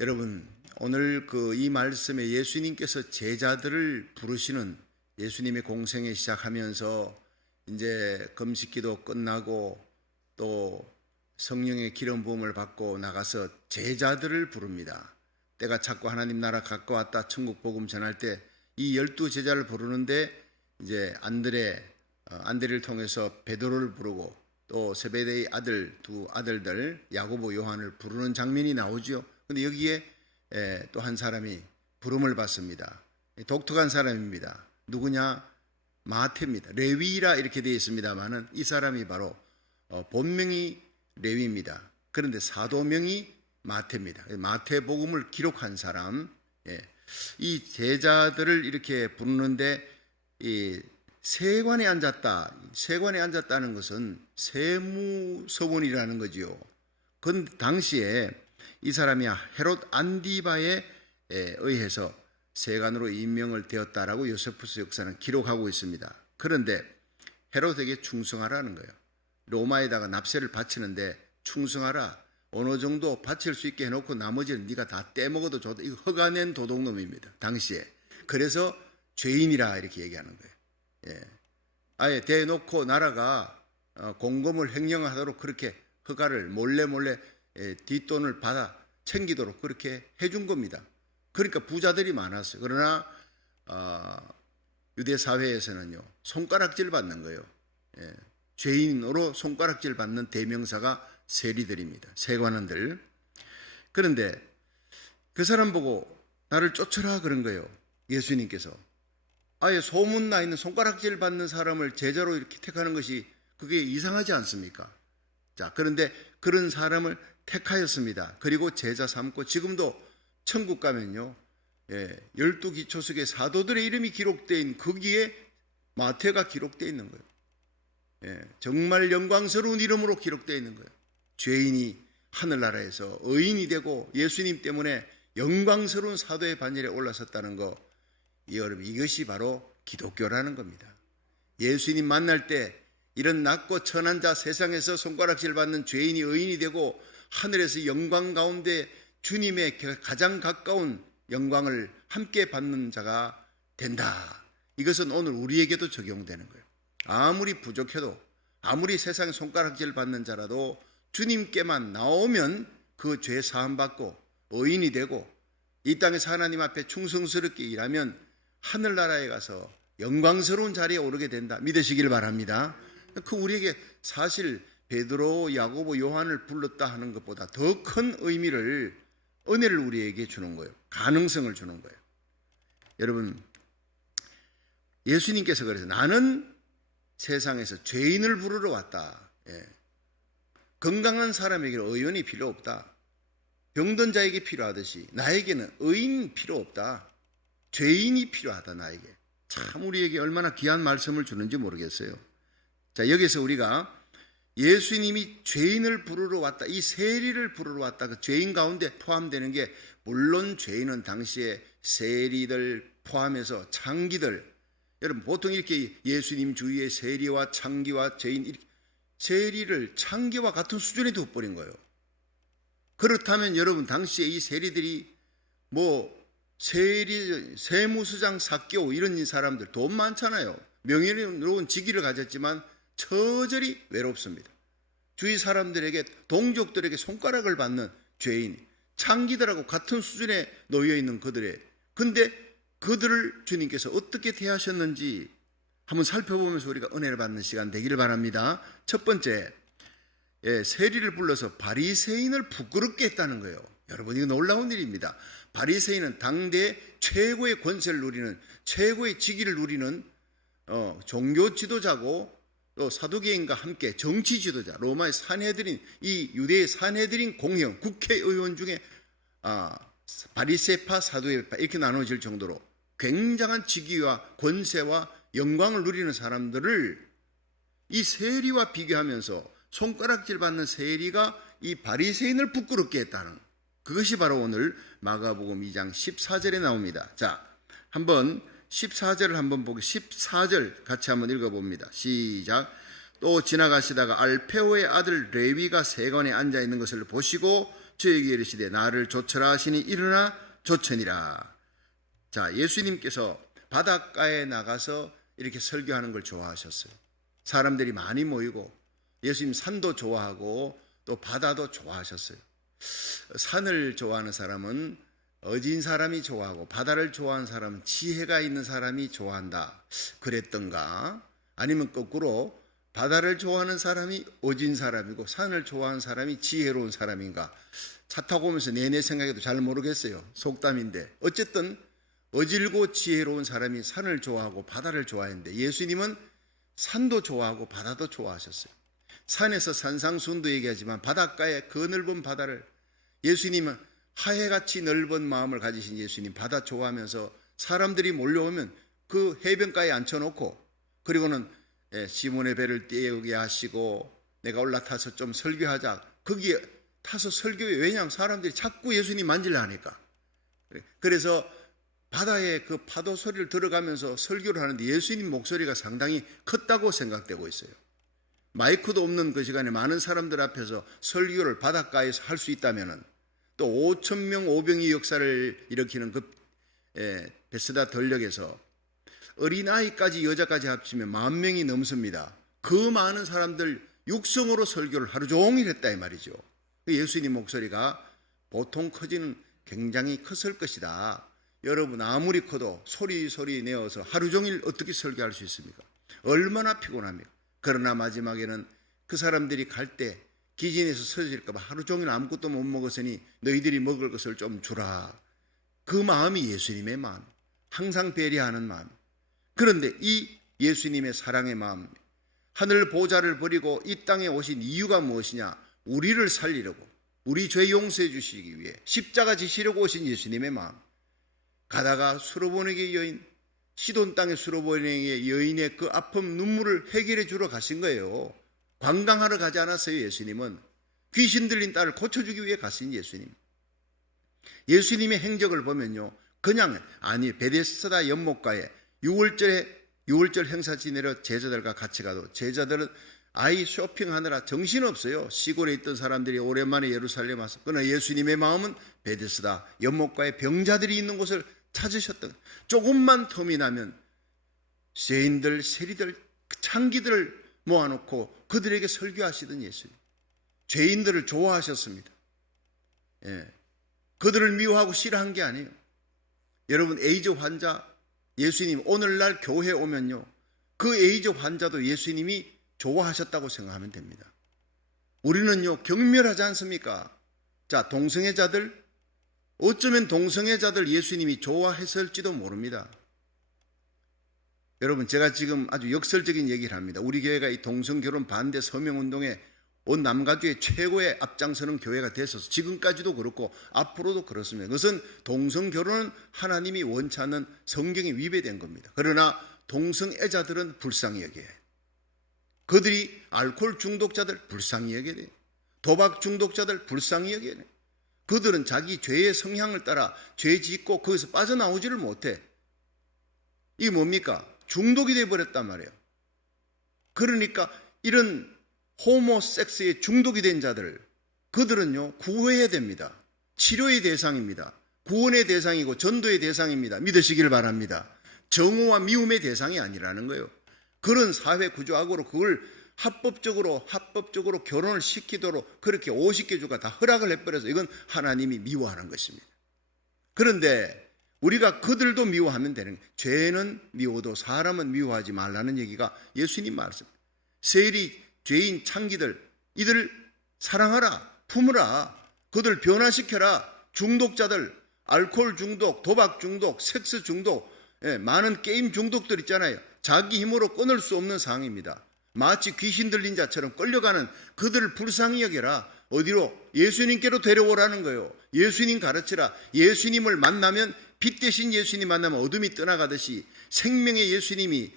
여러분, 오늘 이 말씀에 예수님께서 제자들을 부르시는 예수님의 공생애 시작하면서 이제 금식기도 끝나고 또 성령의 기름 부음을 받고 나가서 제자들을 부릅니다. 때가 찼고 하나님 나라 가까웠다 천국 복음 전할 때 이 12제자를 부르는데 이제 안드레를 통해서 베드로를 부르고 또 세베대의 두 아들들 야고보 요한을 부르는 장면이 나오죠. 근데 여기에 또 한 사람이 부름을 받습니다. 독특한 사람입니다. 누구냐? 마태입니다. 레위라 이렇게 되어 있습니다만은 이 사람이 바로 본명이 레위입니다. 그런데 사도명이 마태입니다. 마태복음을 기록한 사람. 이 제자들을 이렇게 부르는데 이 세관에 앉았다는 것은 세무서원이라는 거지요. 그 당시에 이 사람이 헤롯 안디바에 의해서 세관으로 임명을 되었다라고 요세푸스 역사는 기록하고 있습니다. 그런데 헤롯에게 충성하라는 거예요. 로마에다가 납세를 바치는데 충성하라. 어느 정도 바칠 수 있게 해놓고 나머지는 네가 다 떼먹어도 좋다. 이거 허가낸 도둑놈입니다. 당시에. 그래서 죄인이라 이렇게 얘기하는 거예요. 아예 대놓고 나라가 공금을 횡령하도록 그렇게 허가를 몰래 뒷돈을 받아 챙기도록 그렇게 해준 겁니다. 그러니까 부자들이 많았어요. 그러나 유대 사회에서는요 손가락질 받는 거예요. 죄인으로 손가락질 받는 대명사가 세리들입니다. 세관원들. 그런데 그 사람 보고 나를 쫓으라 그런 거예요. 예수님께서. 아예 소문나 있는 손가락질 받는 사람을 제자로 이렇게 택하는 것이 그게 이상하지 않습니까? 자, 그런데 그런 사람을 택하였습니다. 그리고 제자 삼고 지금도 천국 가면요 12기초석의 사도들의 이름이 기록되어 있는 거기에 마태가 기록되어 있는 거예요. 정말 영광스러운 이름으로 기록되어 있는 거예요. 죄인이 하늘나라에서 의인이 되고 예수님 때문에 영광스러운 사도의 반열에 올라섰다는 거, 여러분 이것이 바로 기독교라는 겁니다. 예수님 만날 때 이런 낮고 천한 자, 세상에서 손가락질 받는 죄인이 의인이 되고 하늘에서 영광 가운데 주님의 가장 가까운 영광을 함께 받는 자가 된다. 이것은 오늘 우리에게도 적용되는 거예요. 아무리 부족해도 아무리 세상에 손가락질 받는 자라도 주님께만 나오면 그 죄 사함 받고 의인이 되고 이 땅에서 하나님 앞에 충성스럽게 일하면 하늘나라에 가서 영광스러운 자리에 오르게 된다. 믿으시길 바랍니다. 그 우리에게 사실 베드로, 야고보, 요한을 불렀다 하는 것보다 더 큰 의미를, 은혜를 우리에게 주는 거예요. 가능성을 주는 거예요. 여러분, 예수님께서 그래서 나는 세상에서 죄인을 부르러 왔다. 건강한 사람에게는 의원이 필요 없다. 병든 자에게 필요하듯이 나에게는 의인 필요 없다. 죄인이 필요하다. 나에게. 참 우리에게 얼마나 귀한 말씀을 주는지 모르겠어요. 자, 여기서 우리가 예수님이 죄인을 부르러 왔다, 이 세리를 부르러 왔다, 그 죄인 가운데 포함되는 게, 물론 죄인은 당시에 세리들 포함해서 창기들, 여러분 보통 이렇게 예수님 주위에 세리와 창기와 죄인, 세리를 창기와 같은 수준에 둬버린 거예요. 그렇다면 여러분 당시에 이 세리들이 세무수장 삭개오 이런 사람들 돈 많잖아요. 명예로운 직위를 가졌지만 처절히 외롭습니다. 주위 사람들에게, 동족들에게 손가락을 받는 죄인, 창기들하고 같은 수준에 놓여 있는 근데 그들을 주님께서 어떻게 대하셨는지 한번 살펴보면서 우리가 은혜를 받는 시간 되기를 바랍니다. 첫 번째, 세리를 불러서 바리새인을 부끄럽게 했다는 거예요. 여러분 이거 놀라운 일입니다. 바리새인은 당대 최고의 권세를 누리는, 최고의 직위를 누리는 종교 지도자고 또 사두개인과 함께 정치 지도자, 로마의 산헤드린, 이 유대의 산헤드린 공회원, 국회의원 중에 바리새파, 사두개파 이렇게 나눠질 정도로 굉장한 직위와 권세와 영광을 누리는 사람들을 이 세리와 비교하면서 손가락질 받는 세리가 이 바리새인을 부끄럽게 했다는, 그것이 바로 오늘 마가복음 2장 14절에 나옵니다. 자, 한번 14절을 한번 보고 14절 같이 한번 읽어봅니다. 시작. 또 지나가시다가 알페오의 아들 레위가 세관에 앉아 있는 것을 보시고 저에게 이르시되 나를 조처라 하시니 일어나 조천이라. 자, 예수님께서 바닷가에 나가서 이렇게 설교하는 걸 좋아하셨어요. 사람들이 많이 모이고 예수님 산도 좋아하고 또 바다도 좋아하셨어요. 산을 좋아하는 사람은 어진 사람이 좋아하고 바다를 좋아하는 사람은 지혜가 있는 사람이 좋아한다 그랬던가, 아니면 거꾸로 바다를 좋아하는 사람이 어진 사람이고 산을 좋아하는 사람이 지혜로운 사람인가, 차 타고 오면서 내내 생각해도 잘 모르겠어요. 속담인데 어쨌든 어질고 지혜로운 사람이 산을 좋아하고 바다를 좋아했는데 예수님은 산도 좋아하고 바다도 좋아하셨어요. 산에서 산상수훈도 얘기하지만 바닷가의 그 넓은 바다를, 예수님은 하해같이 넓은 마음을 가지신 예수님 바다 좋아하면서 사람들이 몰려오면 그 해변가에 앉혀놓고, 그리고는 시몬의 배를 떼우게 하시고 내가 올라타서 좀 설교하자, 거기에 타서 설교해. 왜냐하면 사람들이 자꾸 예수님 만지려 하니까. 그래서 바다의 그 파도 소리를 들어가면서 설교를 하는데 예수님 목소리가 상당히 컸다고 생각되고 있어요. 마이크도 없는 그 시간에 많은 사람들 앞에서 설교를 바닷가에서 할 수 있다면, 또 5,000명 오병이 역사를 일으키는 그 베스다 전력에서 어린아이까지 여자까지 합치면 10,000명이 넘습니다. 그 많은 사람들 육성으로 설교를 하루 종일 했다 이 말이죠. 예수님 목소리가 보통 커지는 굉장히 컸을 것이다. 여러분 아무리 커도 소리 내어서 하루 종일 어떻게 설교할 수 있습니까? 얼마나 피곤합니까? 그러나 마지막에는 그 사람들이 갈 때 기진에서 쓰러질까 봐 하루 종일 아무것도 못 먹었으니 너희들이 먹을 것을 좀 주라. 그 마음이 예수님의 마음, 항상 배려하는 마음. 그런데 이 예수님의 사랑의 마음, 하늘 보좌를 버리고 이 땅에 오신 이유가 무엇이냐? 우리를 살리려고, 우리 죄 용서해 주시기 위해 십자가 지시려고 오신 예수님의 마음. 가다가 수로보내기 여인, 시돈 땅의 수로보내기 여인의 그 아픔 눈물을 해결해 주러 가신 거예요. 관광하러 가지 않았어요. 예수님은 귀신 들린 딸을 고쳐주기 위해 가신 예수님. 예수님의 행적을 보면요, 그냥 아니 베데스다 연못가에 6월절 행사 지내러 제자들과 같이 가도 제자들은 아이 쇼핑하느라 정신없어요. 시골에 있던 사람들이 오랜만에 예루살렘 와서. 그러나 예수님의 마음은 베데스다 연못가에 병자들이 있는 곳을 찾으셨던, 조금만 텀이 나면 세인들, 세리들, 창기들을 모아놓고 그들에게 설교하시던 예수님. 죄인들을 좋아하셨습니다. 그들을 미워하고 싫어한 게 아니에요. 여러분 에이즈 환자, 예수님 오늘날 교회에 오면요, 그 에이즈 환자도 예수님이 좋아하셨다고 생각하면 됩니다. 우리는요 경멸하지 않습니까? 자, 동성애자들, 어쩌면 동성애자들 예수님이 좋아했을지도 모릅니다. 여러분 제가 지금 아주 역설적인 얘기를 합니다. 우리 교회가 이 동성결혼 반대 서명운동에 온 남가주의 최고의 앞장서는 교회가 됐어서 지금까지도 그렇고 앞으로도 그렇습니다. 그것은 동성결혼은 하나님이 원치 않는 성경에 위배된 겁니다. 그러나 동성애자들은 불쌍히 여겨요. 그들이 알코올 중독자들 불쌍히 여겨야 돼요. 도박 중독자들 불쌍히 여겨야 돼요. 그들은 자기 죄의 성향을 따라 죄 짓고 거기서 빠져나오지를 못해. 이게 뭡니까? 중독이 되어버렸단 말이에요. 그러니까 이런 호모섹스에 중독이 된 자들, 그들은요 구해야 됩니다. 치료의 대상입니다. 구원의 대상이고 전도의 대상입니다. 믿으시길 바랍니다. 정오와 미움의 대상이 아니라는 거예요. 그런 사회 구조하고로 그걸 합법적으로 결혼을 시키도록 그렇게 50개주가 다 허락을 해버려서 이건 하나님이 미워하는 것입니다. 그런데 우리가 그들도 미워하면 되는 거예요. 죄는 미워도 사람은 미워하지 말라는 얘기가 예수님 말씀. 세리, 죄인, 창기들, 이들을 사랑하라, 품으라, 그들 변화시켜라. 중독자들, 알코올 중독, 도박 중독, 섹스 중독, 많은 게임 중독들 있잖아요. 자기 힘으로 끊을 수 없는 상황입니다. 마치 귀신 들린 자처럼 끌려가는 그들을 불쌍히 여겨라. 어디로? 예수님께로 데려오라는 거예요. 예수님 가르치라. 예수님을 만나면, 빛 대신 예수님 만나면 어둠이 떠나가듯이 생명의 예수님이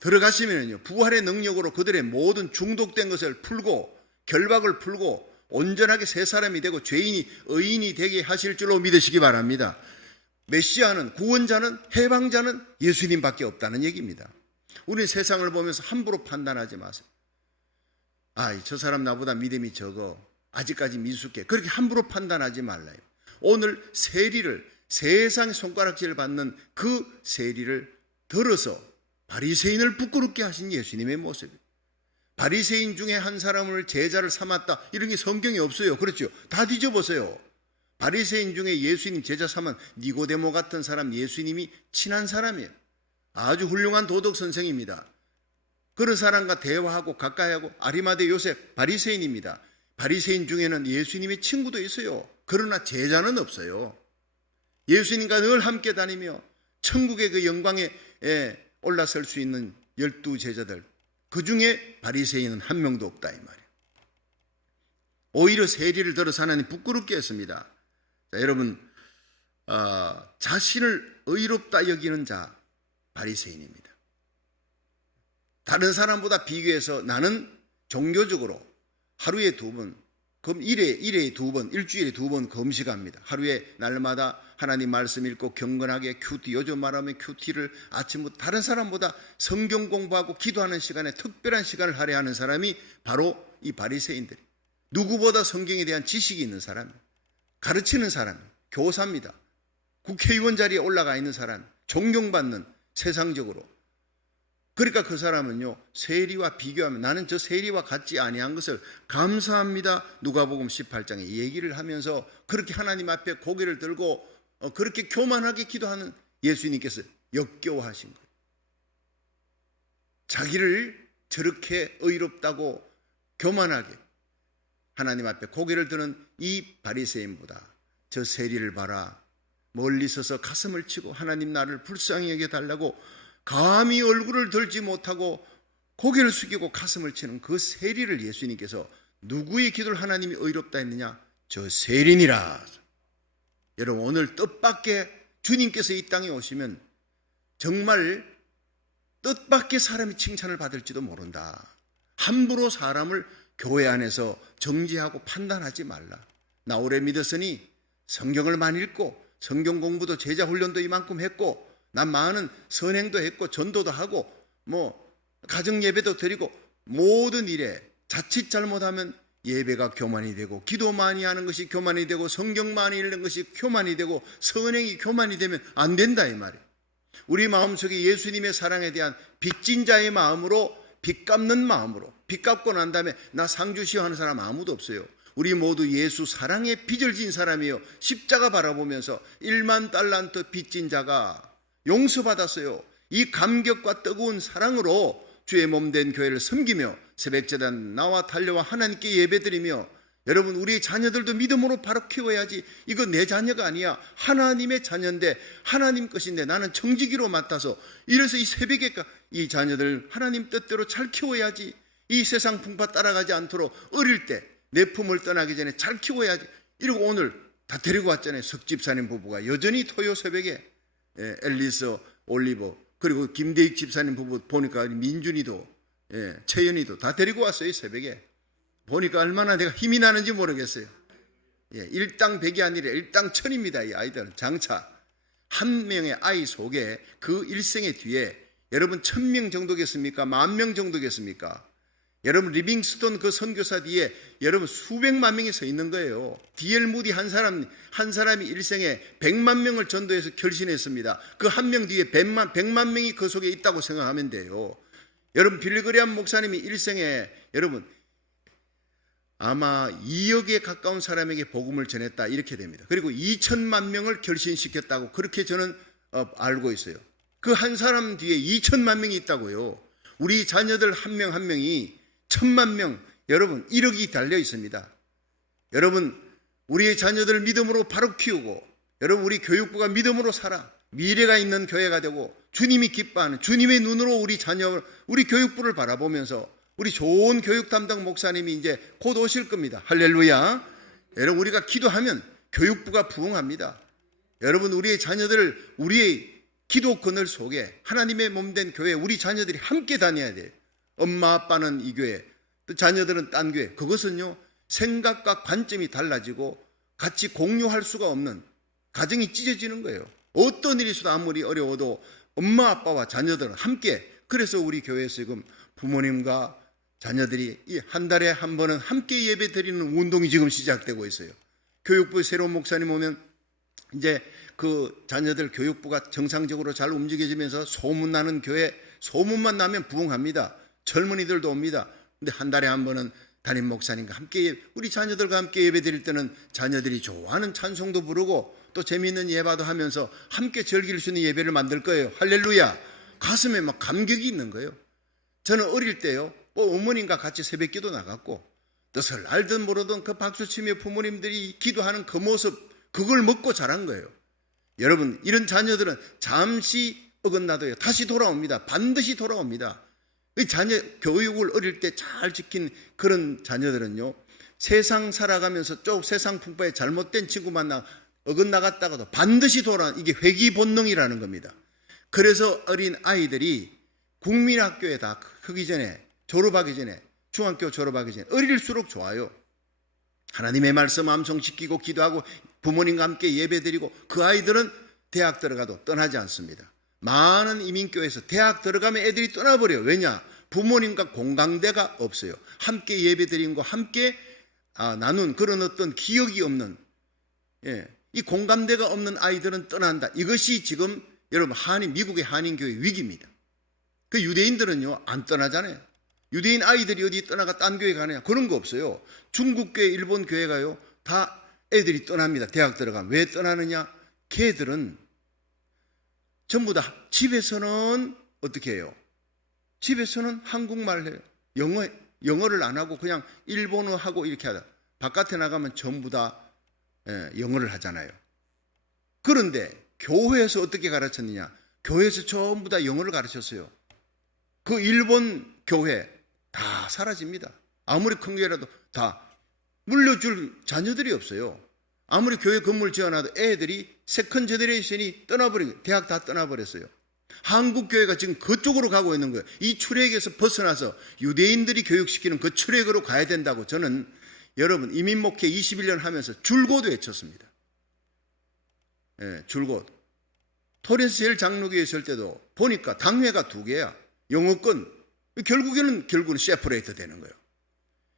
들어가시면요, 부활의 능력으로 그들의 모든 중독된 것을 풀고 결박을 풀고 온전하게 새 사람이 되고 죄인이 의인이 되게 하실 줄로 믿으시기 바랍니다. 메시아는, 구원자는, 해방자는 예수님밖에 없다는 얘기입니다. 우리 세상을 보면서 함부로 판단하지 마세요. 저 사람 나보다 믿음이 적어. 아직까지 미숙해. 그렇게 함부로 판단하지 말라요. 오늘 세리를, 세상 손가락질 받는 그 세리를 들어서 바리새인을 부끄럽게 하신 예수님의 모습이에요. 바리새인 중에 한 사람을 제자를 삼았다, 이런 게 성경에 없어요. 그렇죠? 다 뒤져보세요. 바리새인 중에 예수님 제자 삼은 니고데모 같은 사람, 예수님이 친한 사람이에요. 아주 훌륭한 도덕 선생입니다. 그런 사람과 대화하고 가까이하고, 아리마대 요셉 바리새인입니다. 바리새인 중에는 예수님의 친구도 있어요. 그러나 제자는 없어요. 예수님과 늘 함께 다니며 천국의 그 영광에 올라설 수 있는 12 제자들, 그 중에 바리새인은 한 명도 없다, 이 말이에요. 오히려 세리를 들어서 하나님 부끄럽게 했습니다. 자, 여러분, 자신을 의롭다 여기는 자, 바리새인입니다. 다른 사람보다 비교해서 나는 종교적으로 하루에 2번, 일에 2번, 일주일에 2번 금식합니다. 하루에 날마다 하나님 말씀 읽고 경건하게 큐티, 요즘 말하면 큐티를 아침부터 다른 사람보다 성경 공부하고 기도하는 시간에 특별한 시간을 할애하는 사람이 바로 이 바리새인들이, 누구보다 성경에 대한 지식이 있는 사람, 가르치는 사람, 교사입니다. 국회의원 자리에 올라가 있는 사람, 존경받는, 세상적으로. 그러니까 그 사람은요, 세리와 비교하면 나는 저 세리와 같지 아니한 것을 감사합니다, 누가복음 18장에 얘기를 하면서 그렇게 하나님 앞에 고개를 들고 그렇게 교만하게 기도하는 예수님께서 역겨워하신 거예요. 자기를 저렇게 의롭다고 교만하게 하나님 앞에 고개를 드는 이 바리새인보다 저 세리를 봐라, 멀리 서서 가슴을 치고 하나님 나를 불쌍히 여겨달라고 감히 얼굴을 들지 못하고 고개를 숙이고 가슴을 치는 그 세리를 예수님께서 누구의 기도를 하나님이 의롭다 했느냐? 저 세리니라. 여러분, 오늘 뜻밖의 주님께서 이 땅에 오시면 정말 뜻밖의 사람이 칭찬을 받을지도 모른다. 함부로 사람을 교회 안에서 정죄하고 판단하지 말라. 나 오래 믿었으니 성경을 많이 읽고 성경 공부도 제자 훈련도 이만큼 했고 난 많은 선행도 했고 전도도 하고 가정 예배도 드리고 모든 일에 자칫 잘못하면 예배가 교만이 되고 기도 많이 하는 것이 교만이 되고 성경 많이 읽는 것이 교만이 되고 선행이 교만이 되면 안 된다, 이 말이에요. 우리 마음속에 예수님의 사랑에 대한 빚진 자의 마음으로, 빚 갚는 마음으로, 빚 갚고 난 다음에 나 상 주시오 하는 사람 아무도 없어요. 우리 모두 예수 사랑에 빚을 진 사람이에요. 십자가 바라보면서 1만 달란트 빚진 자가 용서받았어요. 이 감격과 뜨거운 사랑으로 주의 몸된 교회를 섬기며 새벽제단 나와 달려와 하나님께 예배드리며, 여러분, 우리 자녀들도 믿음으로 바로 키워야지. 이거 내 자녀가 아니야, 하나님의 자녀인데 하나님 것인데 나는 청지기로 맡아서, 이래서 이 새벽에 이 자녀들 하나님 뜻대로 잘 키워야지. 이 세상 풍파 따라가지 않도록 어릴 때 내 품을 떠나기 전에 잘 키워야지. 이러고 오늘 다 데리고 왔잖아요. 석집사님 부부가 여전히 토요 새벽에, 앨리스 올리버 그리고 김대익 집사님 부부 보니까 민준이도, 채연이도 다 데리고 왔어요. 새벽에 보니까 얼마나 내가 힘이 나는지 모르겠어요. 일당백이 아니라 일당천입니다. 이 아이들은 장차 한 명의 아이 속에 그 일생의 뒤에 여러분 1000명 정도겠습니까? 10,000명 정도겠습니까? 여러분 리빙스톤 그 선교사 뒤에 여러분 수백만 명이 서 있는 거예요. D.L. 무디 한 사람이 일생에 100만 명을 전도해서 결신했습니다. 그 한 명 뒤에 100만 명이 그 속에 있다고 생각하면 돼요. 여러분 빌리그레암 목사님이 일생에 여러분 아마 2억에 가까운 사람에게 복음을 전했다, 이렇게 됩니다. 그리고 2천만 명을 결신시켰다고 그렇게 저는 알고 있어요. 그 한 사람 뒤에 2천만 명이 있다고요. 우리 자녀들 한 명 한 명이 1,000만 명, 여러분 1억이 달려 있습니다. 여러분 우리의 자녀들을 믿음으로 바로 키우고, 여러분 우리 교육부가 믿음으로 살아 미래가 있는 교회가 되고 주님이 기뻐하는, 주님의 눈으로 우리 자녀, 우리 교육부를 바라보면서 우리 좋은 교육 담당 목사님이 이제 곧 오실 겁니다. 할렐루야. 여러분 우리가 기도하면 교육부가 부흥합니다. 여러분 우리의 자녀들을 우리의 기도 그늘 속에 하나님의 몸된 교회, 우리 자녀들이 함께 다녀야 돼요. 엄마 아빠는 이 교회, 또 자녀들은 딴 교회. 그것은요 생각과 관점이 달라지고 같이 공유할 수가 없는 가정이 찢어지는 거예요. 어떤 일이 있어도 아무리 어려워도 엄마 아빠와 자녀들은 함께. 그래서 우리 교회에서 지금 부모님과 자녀들이 이 한 달에 한 번은 함께 예배 드리는 운동이 지금 시작되고 있어요. 교육부 새로운 목사님 오면 이제 그 자녀들 교육부가 정상적으로 잘 움직여지면서 소문나는 교회, 소문만 나면 부흥합니다. 젊은이들도 옵니다. 근데 한 달에 한 번은 담임 목사님과 함께, 우리 자녀들과 함께 예배 드릴 때는 자녀들이 좋아하는 찬송도 부르고 또 재미있는 예배도 하면서 함께 즐길 수 있는 예배를 만들 거예요. 할렐루야. 가슴에 막 감격이 있는 거예요. 저는 어릴 때요, 어머님과 같이 새벽기도 나갔고 뜻을 알든 모르든 그 박수치며 부모님들이 기도하는 그 모습, 그걸 먹고 자란 거예요. 여러분, 이런 자녀들은 잠시 어긋나도요 다시 돌아옵니다. 반드시 돌아옵니다. 이 자녀 교육을 어릴 때 잘 지킨 그런 자녀들은요, 세상 살아가면서 쭉 세상 풍파에 잘못된 친구 만나 어긋나갔다가도 반드시 이게 회귀 본능이라는 겁니다. 그래서 어린 아이들이 국민학교에 다 크기 전에, 졸업하기 전에, 중학교 졸업하기 전에 어릴수록 좋아요. 하나님의 말씀 암송시키고 기도하고 부모님과 함께 예배드리고, 그 아이들은 대학 들어가도 떠나지 않습니다. 많은 이민교회에서 대학 들어가면 애들이 떠나버려요. 왜냐? 부모님과 공감대가 없어요. 함께 예배드린 거 함께 나눈 그런 어떤 기억이 없는, 이 공감대가 없는 아이들은 떠난다. 이것이 지금 여러분 미국의 한인교회 위기입니다. 그 유대인들은요 안 떠나잖아요. 유대인 아이들이 어디 떠나가 딴 교회 가느냐, 그런 거 없어요. 중국 교회, 일본 교회 가요, 다 애들이 떠납니다. 대학 들어가면. 왜 떠나느냐? 걔들은 전부 다 집에서는 어떻게 해요? 집에서는 한국말 해요. 영어를 안 하고 그냥 일본어 하고 이렇게 하다. 바깥에 나가면 전부 다 영어를 하잖아요. 그런데 교회에서 어떻게 가르쳤느냐? 교회에서 전부 다 영어를 가르쳤어요. 그 일본 교회 다 사라집니다. 아무리 큰 교회라도 다 물려줄 자녀들이 없어요. 아무리 교회 건물 지어놔도 애들이 세컨 제너레이션이 떠나버리고 대학 다 떠나버렸어요. 한국 교회가 지금 그쪽으로 가고 있는 거예요. 이 출애굽에서 벗어나서 유대인들이 교육시키는 그 출애굽으로 가야 된다고 저는 여러분 이민 목회 21년 하면서 줄곧 외쳤습니다. 줄곧. 토렌스 제일 장로교에 있을 때도 보니까 당회가 2개야. 영어권. 결국은 세퍼레이트 되는 거예요.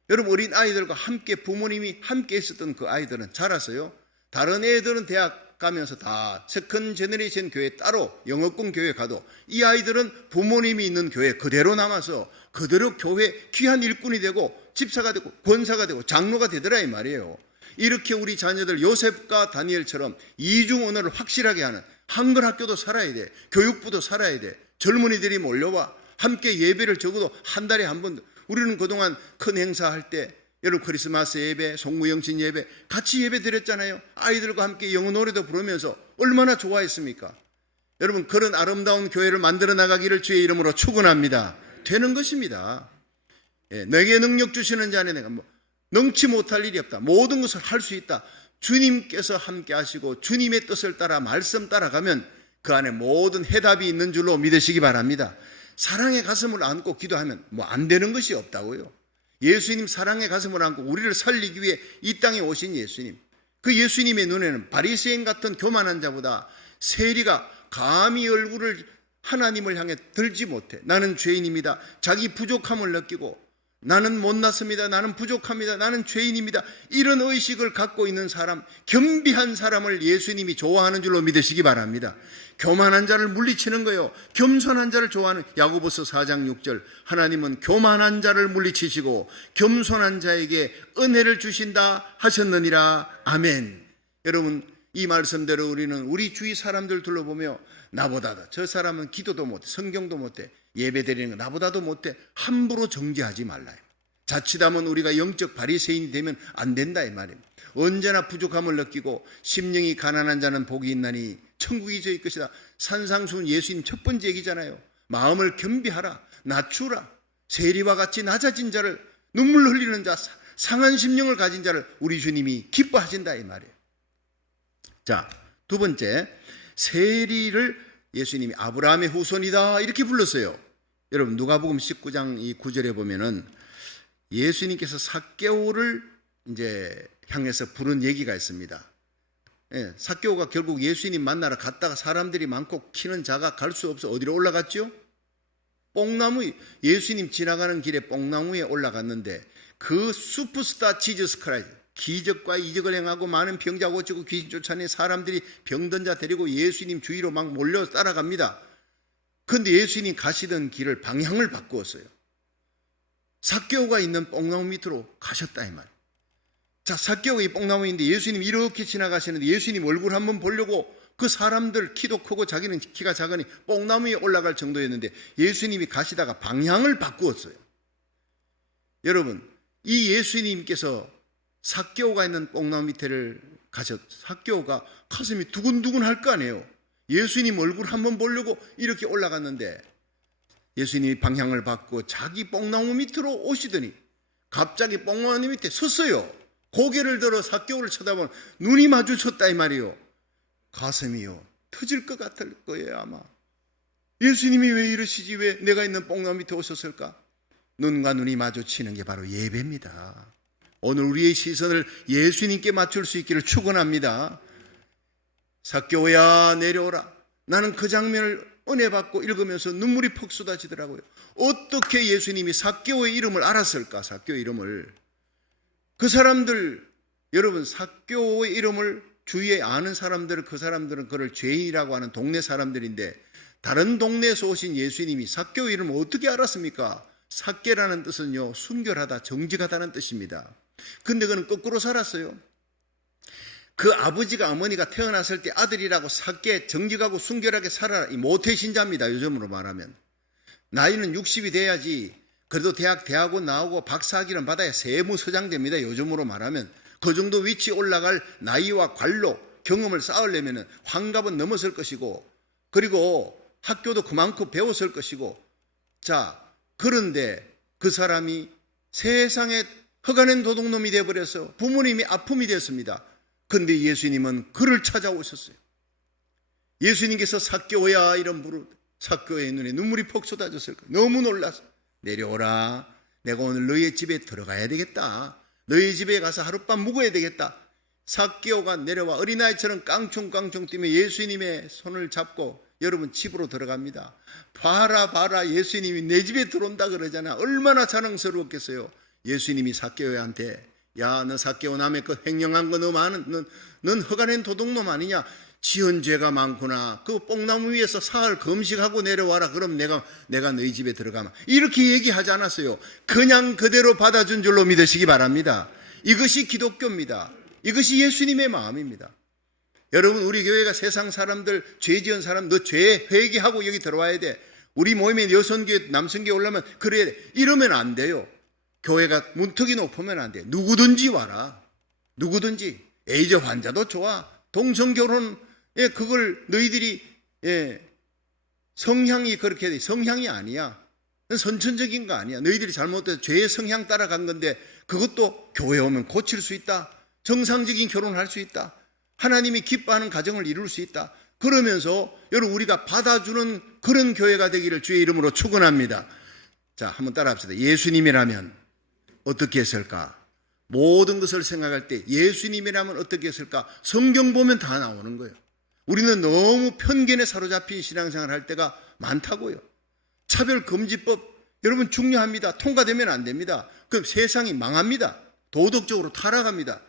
여러분, 어린 아이들과 함께 부모님이 함께 있었던 그 아이들은 자라서요, 다른 애들은 대학 가면서 다 세컨 제너레이션 교회 따로 영어권 교회 가도 이 아이들은 부모님이 있는 교회 그대로 남아서 그대로 교회 귀한 일꾼이 되고 집사가 되고 권사가 되고 장로가 되더라 이 말이에요. 이렇게 우리 자녀들 요셉과 다니엘처럼 이중 언어를 확실하게 하는 한글 학교도 살아야 돼. 교육부도 살아야 돼. 젊은이들이 몰려와 함께 예배를 적어도 한 달에 한 번. 우리는 그동안 큰 행사할 때 여러분 크리스마스 예배, 송무영신 예배 같이 예배 드렸잖아요. 아이들과 함께 영어 노래도 부르면서 얼마나 좋아했습니까? 여러분, 그런 아름다운 교회를 만들어 나가기를 주의 이름으로 축원합니다. 되는 것입니다. 내게 능력 주시는 자는 내가 능치 못할 일이 없다. 모든 것을 할 수 있다. 주님께서 함께 하시고 주님의 뜻을 따라 말씀 따라가면 그 안에 모든 해답이 있는 줄로 믿으시기 바랍니다. 사랑의 가슴을 안고 기도하면 안 되는 것이 없다고요. 예수님 사랑의 가슴을 안고 우리를 살리기 위해 이 땅에 오신 예수님, 그 예수님의 눈에는 바리새인 같은 교만한 자보다 세리가 감히 얼굴을 하나님을 향해 들지 못해 나는 죄인입니다, 자기 부족함을 느끼고 나는 못났습니다, 나는 부족합니다, 나는 죄인입니다, 이런 의식을 갖고 있는 사람, 겸비한 사람을 예수님이 좋아하는 줄로 믿으시기 바랍니다. 교만한 자를 물리치는 거요, 겸손한 자를 좋아하는. 야고보서 4장 6절, 하나님은 교만한 자를 물리치시고 겸손한 자에게 은혜를 주신다 하셨느니라. 아멘. 여러분, 이 말씀대로 우리는 우리 주위 사람들 둘러보며 나보다도 저 사람은 기도도 못해, 성경도 못해, 예배 드리는 거 나보다도 못해, 함부로 정죄하지 말라요. 자칫하면 우리가 영적 바리새인이 되면 안 된다 이 말입니다. 언제나 부족함을 느끼고 심령이 가난한 자는 복이 있나니 천국이 저희 것이다. 산상수훈 예수님 첫 번째 얘기잖아요. 마음을 겸비하라, 낮추라. 세리와 같이 낮아진 자를, 눈물 흘리는 자, 상한 심령을 가진 자를 우리 주님이 기뻐하신다 이 말이에요. 자, 두 번째, 세리를 예수님이 아브라함의 후손이다 이렇게 불렀어요. 여러분, 누가복음 19장 이 9절에 보면은 예수님께서 삭개오를 이제 향해서 부른 얘기가 있습니다. 삭개오가 결국 예수님 만나러 갔다가 사람들이 많고 키는 자가 갈 수 없어 어디로 올라갔죠? 뽕나무, 예수님 지나가는 길에 뽕나무에 올라갔는데 그 슈퍼스타 지저스 크라이스트, 기적과 이적을 행하고 많은 병자 고치고 귀신 쫓아낸 사람들이 병든 자 데리고 예수님 주위로 막 몰려 따라갑니다. 그런데 예수님 가시던 길을 방향을 바꾸었어요. 삭개오가 있는 뽕나무 밑으로 가셨다 이 말. 자, 삭개오가 이 뽕나무인데 예수님 이렇게 지나가시는데 예수님 얼굴 한번 보려고 그 사람들 키도 크고 자기는 키가 작으니 뽕나무에 올라갈 정도였는데 예수님이 가시다가 방향을 바꾸었어요. 여러분, 이 예수님께서 삭개오가 있는 뽕나무 밑에를 삭개오가 가슴이 두근두근 할 거 아니에요. 예수님 얼굴 한번 보려고 이렇게 올라갔는데 예수님이 방향을 바꾸고 자기 뽕나무 밑으로 오시더니 갑자기 뽕나무 밑에 섰어요. 고개를 들어 삭개오를 쳐다보면 눈이 마주쳤다 이 말이요. 가슴이요 터질 것 같을 거예요 아마. 예수님이 왜 이러시지? 왜 내가 있는 뽕나무 밑에 오셨을까? 눈과 눈이 마주치는 게 바로 예배입니다. 오늘 우리의 시선을 예수님께 맞출 수 있기를 축원합니다. 삭개오야 내려오라. 나는 그 장면을 은혜 받고 읽으면서 눈물이 퍽 쏟아지더라고요. 어떻게 예수님이 삭개오의 이름을 알았을까? 삭개오의 이름을. 그 사람들, 여러분, 삭개오의 이름을 주위에 아는 사람들은 그 사람들은 그를 죄인이라고 하는 동네 사람들인데 다른 동네에서 오신 예수님이 삭개오의 이름을 어떻게 알았습니까? 삭개라는 뜻은요, 순결하다, 정직하다는 뜻입니다. 근데 그는 거꾸로 살았어요. 그 아버지가 어머니가 태어났을 때 아들이라고 삭개, 정직하고 순결하게 살아라, 이 모태신자입니다. 요즘으로 말하면. 나이는 60이 돼야지 그래도 대학원 나오고 박사학위는 받아야 세무서장 됩니다. 요즘으로 말하면. 그 정도 위치 올라갈 나이와 관로, 경험을 쌓으려면 환갑은 넘었을 것이고 그리고 학교도 그만큼 배웠을 것이고 자, 그런데 그 사람이 세상에 허가낸 도둑놈이 되어버려서 부모님이 아픔이 되었습니다. 그런데 예수님은 그를 찾아오셨어요. 예수님께서 삭개오야 이런 부르 삭개오의 눈에 눈물이 퍽 쏟아졌을 거예요. 너무 놀라서 내려오라. 내가 오늘 너희의 집에 들어가야 되겠다. 너희 집에 가서 하룻밤 묵어야 되겠다. 삭개오가 내려와 어린아이처럼 깡충깡충 뛰며 예수님의 손을 잡고 여러분 집으로 들어갑니다. 봐라 예수님이 내 집에 들어온다 그러잖아. 얼마나 자랑스러웠겠어요. 예수님이 삭개오한테 야, 너 삭개오 남의 것 횡령한 거 너 많은 넌 허가낸 도둑놈 아니냐? 지은 죄가 많구나. 그 뽕나무 위에서 사흘 금식하고 내려와라. 그럼 내가 너희 집에 들어가면. 이렇게 얘기하지 않았어요. 그냥 그대로 받아준 줄로 믿으시기 바랍니다. 이것이 기독교입니다. 이것이 예수님의 마음입니다. 여러분, 우리 교회가 세상 사람들, 죄 지은 사람, 너 죄 회개하고 여기 들어와야 돼. 우리 모임에 여성교회, 남성교회 올라면 그래야 돼. 이러면 안 돼요. 교회가 문턱이 높으면 안 돼. 누구든지 와라. 누구든지. 에이즈 환자도 좋아. 동성결혼, 그걸 너희들이, 성향이 그렇게 돼. 성향이 아니야. 선천적인 거 아니야. 너희들이 잘못해서 죄의 성향 따라간 건데 그것도 교회 오면 고칠 수 있다. 정상적인 결혼을 할 수 있다. 하나님이 기뻐하는 가정을 이룰 수 있다. 그러면서 여러분 우리가 받아주는 그런 교회가 되기를 주의 이름으로 축원합니다. 자, 한번 따라합시다. 예수님이라면 어떻게 했을까? 모든 것을 생각할 때 예수님이라면 어떻게 했을까? 성경 보면 다 나오는 거예요. 우리는 너무 편견에 사로잡힌 신앙생활을 할 때가 많다고요. 차별금지법 여러분 중요합니다. 통과되면 안 됩니다. 그럼 세상이 망합니다. 도덕적으로 타락합니다.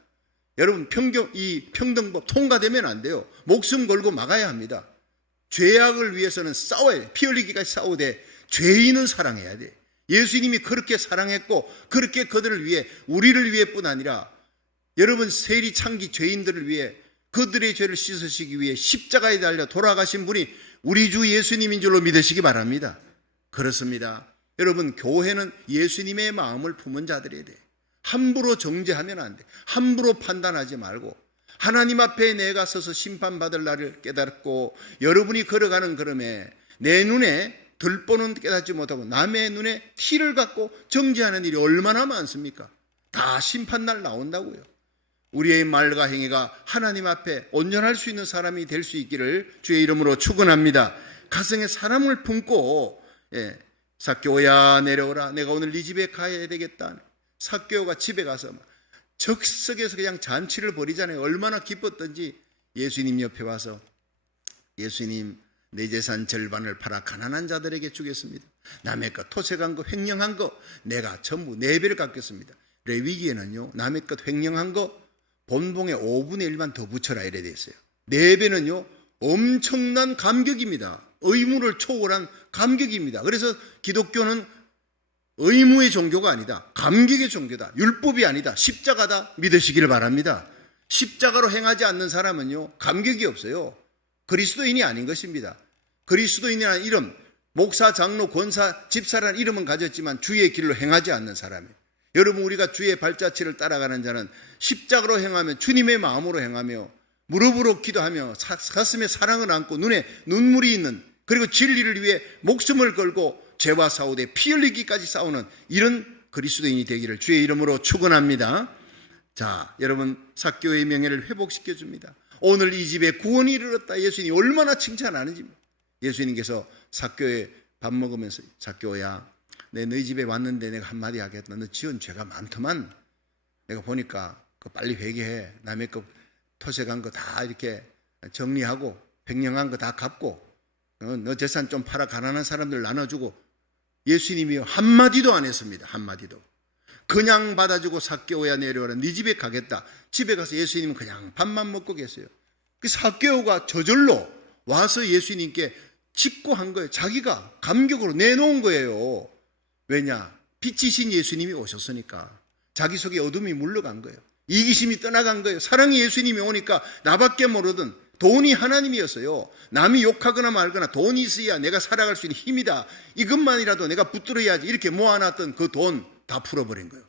여러분 이 평등법 통과되면 안 돼요. 목숨 걸고 막아야 합니다. 죄악을 위해서는 싸워야 돼. 피 흘리기까지 싸우되 죄인은 사랑해야 돼. 예수님이 그렇게 사랑했고 그렇게 그들을 위해 우리를 위해뿐 아니라 여러분 세리 창기 죄인들을 위해 그들의 죄를 씻으시기 위해 십자가에 달려 돌아가신 분이 우리 주 예수님인 줄로 믿으시기 바랍니다. 그렇습니다. 여러분 교회는 예수님의 마음을 품은 자들이어야 돼. 함부로 정죄하면 안 돼. 함부로 판단하지 말고 하나님 앞에 내가 서서 심판받을 날을 깨닫고 여러분이 걸어가는 걸음에 내 눈에 들보는 깨닫지 못하고 남의 눈에 티를 갖고 정죄하는 일이 얼마나 많습니까? 다 심판날 나온다고요. 우리의 말과 행위가 하나님 앞에 온전할 수 있는 사람이 될 수 있기를 주의 이름으로 축원합니다. 가정에 사람을 품고 삭개오야 내려오라. 내가 오늘 네 집에 가야 되겠다. 삭개오가 집에 가서 적석에서 그냥 잔치를 벌이잖아요. 얼마나 기뻤던지 예수님 옆에 와서 예수님 내 재산 절반을 팔아 가난한 자들에게 주겠습니다. 남의 것 토색한 거 횡령한 거 내가 전부 4배를 갚겠습니다. 레위기에는요 남의 것 횡령한 거 본봉의 5분의 1만 더 붙여라 이래 돼 있어요. 4배는요 엄청난 감격입니다. 의무를 초월한 감격입니다. 그래서 기독교는 의무의 종교가 아니다. 감격의 종교다. 율법이 아니다. 십자가다. 믿으시기를 바랍니다. 십자가로 행하지 않는 사람은요 감격이 없어요. 그리스도인이 아닌 것입니다. 그리스도인이라는 이름, 목사, 장로, 권사, 집사라는 이름은 가졌지만 주의 길로 행하지 않는 사람이에요. 여러분 우리가 주의 발자취를 따라가는 자는 십자가로 행하며 주님의 마음으로 행하며 무릎으로 기도하며 가슴에 사랑을 안고 눈에 눈물이 있는 그리고 진리를 위해 목숨을 걸고 죄와 싸우되 피 흘리기까지 싸우는 이런 그리스도인이 되기를 주의 이름으로 축원합니다. 자, 여러분 삭개오의 명예를 회복시켜 줍니다. 오늘 이 집에 구원이 이르렀다. 예수님이 얼마나 칭찬하는지. 예수님께서 삭개오에 밥 먹으면서 삭개오야 내 너희 집에 왔는데 내가 한마디 하겠다. 너 지은 죄가 많더만. 내가 보니까 빨리 회개해. 남의 것 토색한 거 다 이렇게 정리하고 횡령한 거 다 갚고 너 재산 좀 팔아 가난한 사람들 나눠주고. 예수님이 한마디도 안 했습니다. 한마디도. 그냥 받아주고 삭개오야 내려오라. 네 집에 가겠다. 집에 가서 예수님은 그냥 밥만 먹고 계세요. 그 삭개오가 저절로 와서 예수님께 직고한 거예요. 자기가 감격으로 내놓은 거예요. 왜냐? 빛이신 예수님이 오셨으니까. 자기 속에 어둠이 물러간 거예요. 이기심이 떠나간 거예요. 사랑의 예수님이 오니까 나밖에 모르던 돈이 하나님이었어요. 남이 욕하거나 말거나 돈이 있어야 내가 살아갈 수 있는 힘이다. 이것만이라도 내가 붙들어야지 이렇게 모아놨던 그 돈 다 풀어버린 거예요.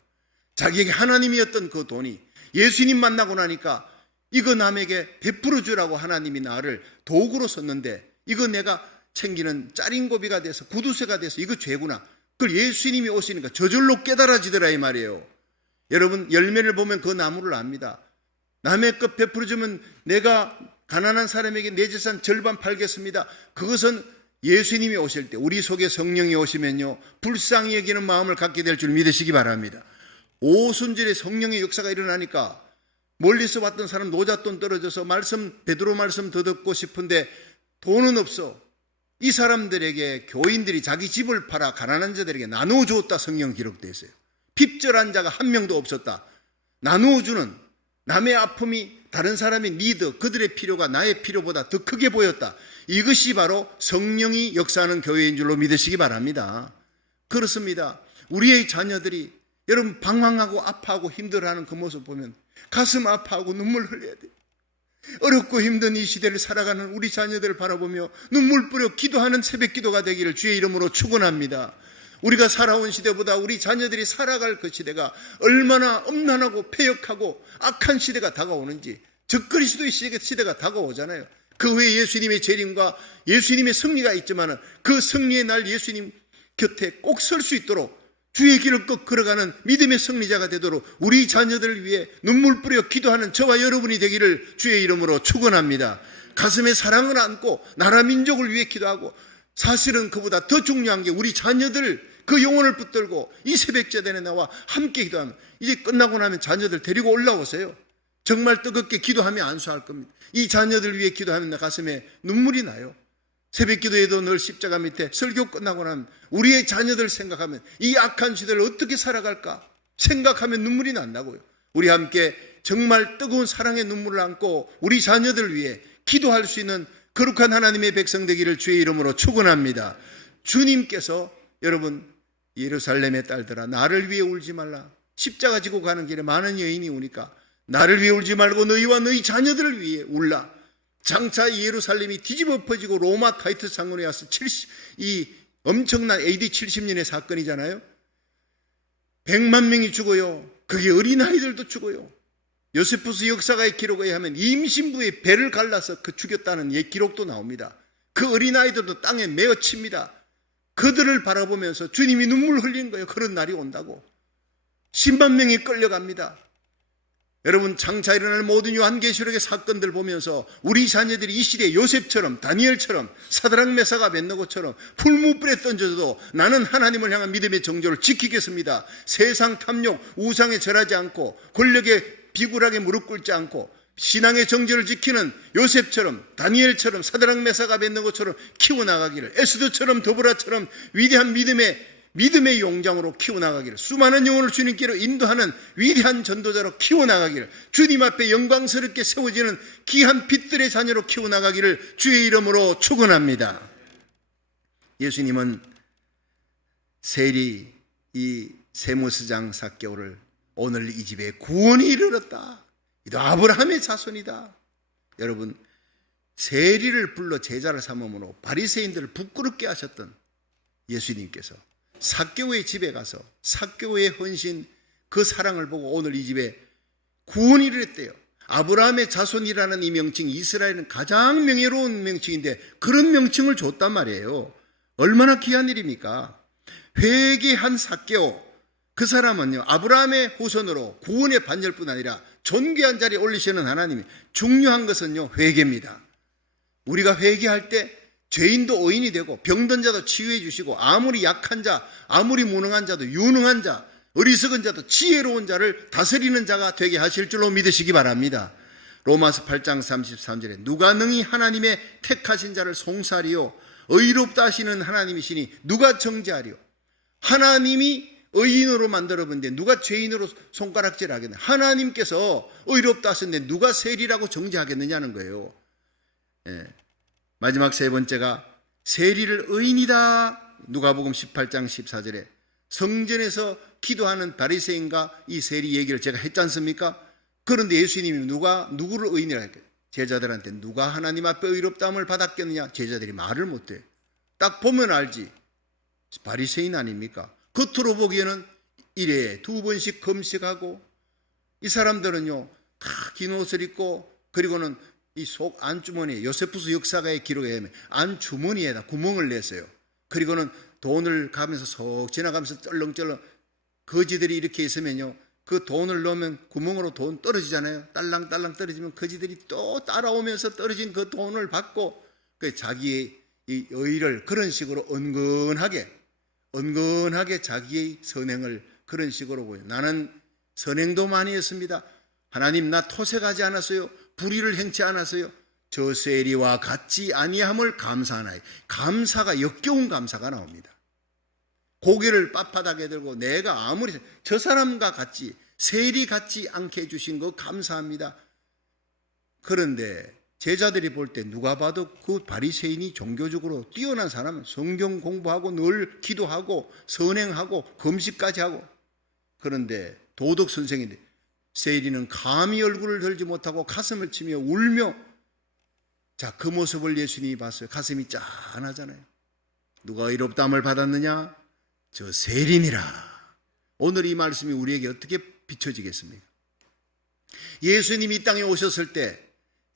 자기에게 하나님이었던 그 돈이 예수님 만나고 나니까 이거 남에게 베풀어 주라고 하나님이 나를 도구로 썼는데 이거 내가 챙기는 짜린고비가 돼서 구두쇠가 돼서 이거 죄구나. 그걸 예수님이 오시니까 저절로 깨달아지더라 이 말이에요. 여러분 열매를 보면 그 나무를 압니다. 남의 것 베풀어 주면 내가 가난한 사람에게 내 재산 절반 팔겠습니다. 그것은 예수님이 오실 때 우리 속에 성령이 오시면요 불쌍히 여기는 마음을 갖게 될 줄 믿으시기 바랍니다. 오순절에 성령의 역사가 일어나니까 멀리서 왔던 사람 노잣돈 떨어져서 베드로 말씀 더 듣고 싶은데 돈은 없어. 이 사람들에게 교인들이 자기 집을 팔아 가난한 자들에게 나누어 주었다. 성경 기록되어 있어요. 핍절한 자가 한 명도 없었다. 나누어 주는 남의 아픔이 다른 사람의 니드, 그들의 필요가 나의 필요보다 더 크게 보였다. 이것이 바로 성령이 역사하는 교회인 줄로 믿으시기 바랍니다. 그렇습니다. 우리의 자녀들이 여러분 방황하고 아파하고 힘들어하는 그 모습 보면 가슴 아파하고 눈물 흘려야 돼요. 어렵고 힘든 이 시대를 살아가는 우리 자녀들을 바라보며 눈물 뿌려 기도하는 새벽 기도가 되기를 주의 이름으로 축원합니다. 우리가 살아온 시대보다 우리 자녀들이 살아갈 그 시대가 얼마나 엄난하고 폐역하고 악한 시대가 다가오는지 적그리스도의 시대가 다가오잖아요. 그 후에 예수님의 재림과 예수님의 승리가 있지만 그 승리의 날 예수님 곁에 꼭 설 수 있도록 주의 길을 꼭 걸어가는 믿음의 승리자가 되도록 우리 자녀들을 위해 눈물 뿌려 기도하는 저와 여러분이 되기를 주의 이름으로 축원합니다. 가슴에 사랑을 안고 나라 민족을 위해 기도하고 사실은 그보다 더 중요한 게 우리 자녀들 그 영혼을 붙들고 이 새벽제단에 나와 함께 기도하면 이제 끝나고 나면 자녀들 데리고 올라오세요. 정말 뜨겁게 기도하며 안수할 겁니다. 이 자녀들 위해 기도하면 내 가슴에 눈물이 나요. 새벽 기도에도 늘 십자가 밑에 설교 끝나고 나면 우리의 자녀들 생각하면 이 악한 시대를 어떻게 살아갈까 생각하면 눈물이 난다고요. 우리 함께 정말 뜨거운 사랑의 눈물을 안고 우리 자녀들 위해 기도할 수 있는 거룩한 하나님의 백성 되기를 주의 이름으로 축원합니다. 주님께서 여러분 예루살렘의 딸들아 나를 위해 울지 말라. 십자가 지고 가는 길에 많은 여인이 오니까 나를 위해 울지 말고 너희와 너희 자녀들을 위해 울라. 장차 예루살렘이 뒤집어 엎어지고 로마 타이투스 장군이 와서 이 엄청난 AD 70년의 사건이잖아요. 100만 명이 죽어요. 그게 어린아이들도 죽어요. 요세푸스 역사가의 기록에 의하면 임신부의 배를 갈라서 그 죽였다는 기록도 나옵니다. 그 어린아이들도 땅에 메어 칩니다. 그들을 바라보면서 주님이 눈물 흘린 거예요. 그런 날이 온다고. 10만 명이 끌려갑니다. 여러분 장차 일어날 모든 요한계시록의 사건들 보면서 우리 자녀들이 이 시대에 요셉처럼 다니엘처럼 사드락 메사가 아벤노고처럼 풀무불에 던져져도 나는 하나님을 향한 믿음의 정조를 지키겠습니다. 세상 탐욕 우상에 절하지 않고 권력에 비굴하게 무릎 꿇지 않고 신앙의 정절을 지키는 요셉처럼, 다니엘처럼, 사드락 메삭 아벳느고처럼 키워나가기를, 에스더처럼, 드보라처럼 위대한 믿음의 용장으로 키워나가기를, 수많은 영혼을 주님께로 인도하는 위대한 전도자로 키워나가기를, 주님 앞에 영광스럽게 세워지는 귀한 빛들의 자녀로 키워나가기를 주의 이름으로 축원합니다. 예수님은 세리 이 세무스장 삭개오를 오늘 이 집에 구원이 이르렀다. 이도 아브라함의 자손이다. 여러분, 세리를 불러 제자를 삼음으로 바리새인들을 부끄럽게 하셨던 예수님께서 삭개오의 집에 가서 삭개오의 헌신, 그 사랑을 보고 오늘 이 집에 구원이 이르렀대요. 아브라함의 자손이라는 이 명칭, 이스라엘은 가장 명예로운 명칭인데 그런 명칭을 줬단 말이에요. 얼마나 귀한 일입니까? 회개한 삭개오, 그 사람은요, 아브라함의 후손으로 구원의 반열뿐 아니라 존귀한 자리에 올리시는 하나님이, 중요한 것은요, 회개입니다. 우리가 회개할 때 죄인도 의인이 되고 병든 자도 치유해 주시고, 아무리 약한 자, 아무리 무능한 자도 유능한 자, 어리석은 자도 지혜로운 자를 다스리는 자가 되게 하실 줄로 믿으시기 바랍니다. 로마서 8장 33절에 누가 능히 하나님의 택하신 자를 송사리요, 의롭다 하시는 하나님이시니 누가 정죄하리요. 하나님이 의인으로 만들어본데 누가 죄인으로 손가락질 하겠느냐. 하나님께서 의롭다 하셨는데 누가 세리라고 정죄하겠느냐는 거예요. 예. 마지막 세 번째가 세리를 의인이다. 누가복음 18장 14절에 성전에서 기도하는 바리새인과 이 세리 얘기를 제가 했지 않습니까? 그런데 예수님이 누구를 의인이라 할까요? 제자들한테 누가 하나님 앞에 의롭다함을 받았겠느냐? 제자들이 말을 못해. 딱 보면 알지. 바리새인 아닙니까? 겉으로 보기에는 일에 2번씩 금식하고, 이 사람들은요 다 긴 옷을 입고, 그리고는 이 속 안주머니에, 요세푸스 역사가의 기록에 의하면 안주머니에다 구멍을 냈어요. 그리고는 돈을 가면서 속 지나가면서 쩔렁쩔렁, 거지들이 이렇게 있으면요 그 돈을 넣으면 구멍으로 돈 떨어지잖아요. 딸랑딸랑 떨어지면 거지들이 또 따라오면서 떨어진 그 돈을 받고, 그 자기의 이 의를 그런 식으로 은근하게 자기의 선행을 그런 식으로 보여요. 나는 선행도 많이 했습니다. 하나님, 나 토색하지 않았어요. 불의를 행치 않았어요. 저 세리와 같지 아니함을 감사하나이. 감사가, 역겨운 감사가 나옵니다. 고개를 빳빳하게 들고 내가 아무리 저 사람과 같지, 세리 같지 않게 해주신 거 감사합니다. 그런데 제자들이 볼 때 누가 봐도 그 바리새인이 종교적으로 뛰어난 사람은 성경 공부하고 늘 기도하고 선행하고 금식까지 하고, 그런데 도덕 선생인데 세리는 감히 얼굴을 들지 못하고 가슴을 치며 울며, 자, 그 모습을 예수님이 봤어요. 가슴이 짠하잖아요. 누가 의롭다함을 받았느냐? 저 세리니라. 오늘 이 말씀이 우리에게 어떻게 비춰지겠습니까? 예수님이 이 땅에 오셨을 때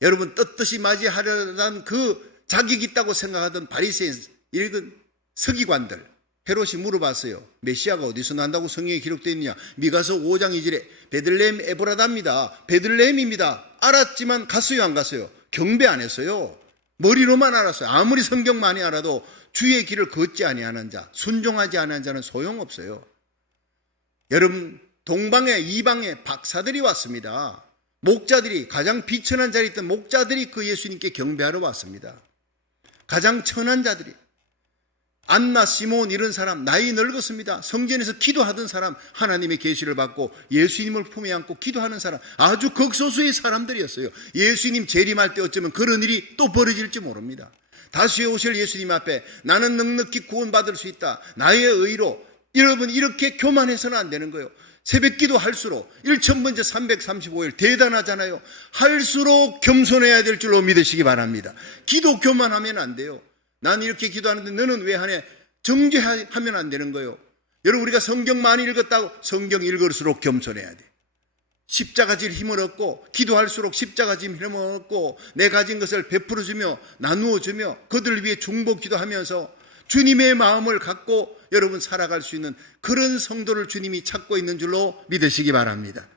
여러분 떳떳이 맞이하려던 그 자격 있다고 생각하던 바리새인, 읽은 서기관들, 헤롯이 물어봤어요. 메시아가 어디서 난다고 성경에 기록되어 있느냐? 미가서 5장 2절에 베들레헴 에브라다입니다. 베들레헴입니다. 알았지만 갔어요, 안 갔어요? 경배 안 했어요. 머리로만 알았어요. 아무리 성경 많이 알아도 주의 길을 걷지 아니하는 자, 순종하지 않은 자는 소용없어요. 여러분, 동방에 이방에 박사들이 왔습니다. 목자들이, 가장 비천한 자리에 있던 목자들이 그 예수님께 경배하러 왔습니다. 가장 천한 자들이, 안나, 시몬 이런 사람, 나이 늙었습니다. 성전에서 기도하던 사람, 하나님의 계시를 받고 예수님을 품에 안고 기도하는 사람, 아주 극소수의 사람들이었어요. 예수님 재림할 때 어쩌면 그런 일이 또 벌어질지 모릅니다. 다시 오실 예수님 앞에 나는 넉넉히 구원받을 수 있다, 나의 의로. 여러분, 이렇게 교만해서는 안 되는 거예요. 새벽기도 할수록 1000번째 335일 대단하잖아요. 할수록 겸손해야 될 줄로 믿으시기 바랍니다. 기도 교만하면 안 돼요. 난 이렇게 기도하는데 너는 왜 하냐? 정죄하면 안 되는 거예요. 여러분, 우리가 성경 많이 읽었다고 성경 읽을수록 겸손해야 돼. 십자가 질 힘을 얻고, 기도할수록 십자가 질 힘을 얻고, 내 가진 것을 베풀어주며 나누어주며 그들을 위해 중보 기도하면서 주님의 마음을 갖고 여러분 살아갈 수 있는 그런 성도를 주님이 찾고 있는 줄로 믿으시기 바랍니다.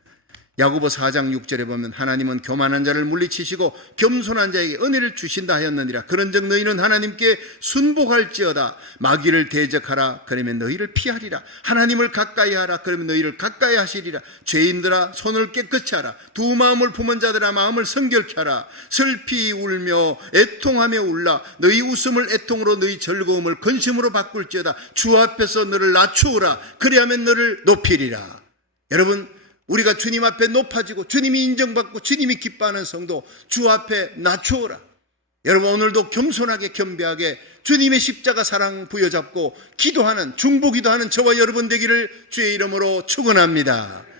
야고보 4장 6절에 보면 하나님은 교만한 자를 물리치시고 겸손한 자에게 은혜를 주신다 하였느니라. 그런즉 너희는 하나님께 순복할지어다. 마귀를 대적하라. 그러면 너희를 피하리라. 하나님을 가까이 하라. 그러면 너희를 가까이 하시리라. 죄인들아 손을 깨끗이 하라. 두 마음을 품은 자들아 마음을 성결케 하라. 슬피 울며 애통하며 울라. 너희 웃음을 애통으로 너희 즐거움을 근심으로 바꿀지어다. 주 앞에서 너를 낮추어라. 그리하면 너를 높이리라. 여러분, 우리가 주님 앞에 높아지고 주님이 인정받고 주님이 기뻐하는 성도, 주 앞에 낮추어라. 여러분, 오늘도 겸손하게 겸비하게 주님의 십자가 사랑 부여잡고 기도하는, 중보기도하는 저와 여러분 되기를 주의 이름으로 축원합니다.